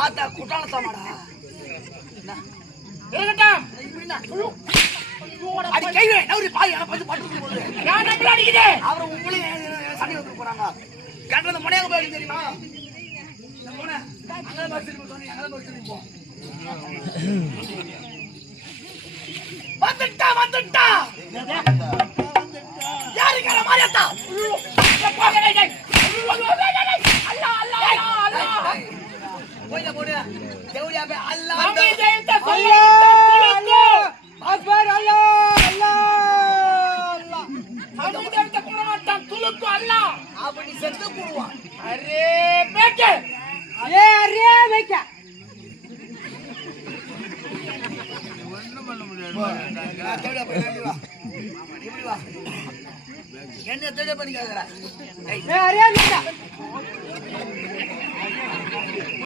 ஆத்தா குட்டாளத்தாமாடா இருக்கட்டும். அடி கைவே நவுரி பாய் அத பத்தி பட்டு போகுது. நான் நம்மள அடிக்குது. அவர உங்களே சண்டை வந்து போறாங்க. கேட்டது மணியாக போய் தெரியுமா? இந்த போன அங்க பஸ் இருக்கு சொன்னீங்க. அங்க பஸ் இருக்கு போ. வந்துட்டா. யாருக்கற மாரியத்தா? அல்லா. போய்ல போடு. தேவடியா பே அல்லா. அம்மே ஜெயந்த சொல்லுங்க. அக்பர் அல்லாஹ் அல்லாஹ். அம்மே ஜெயந்த குலமாட்டான் துலுக்கு அல்லாஹ். அப்படி செத்து போடுவான். அரே பேக்கே. அரே அரே வைக்க. தேவடியா போய் வா. இப்படி வா. என்ன தேவடியா பண்ணி கேக்குறா? அரே வைக்க.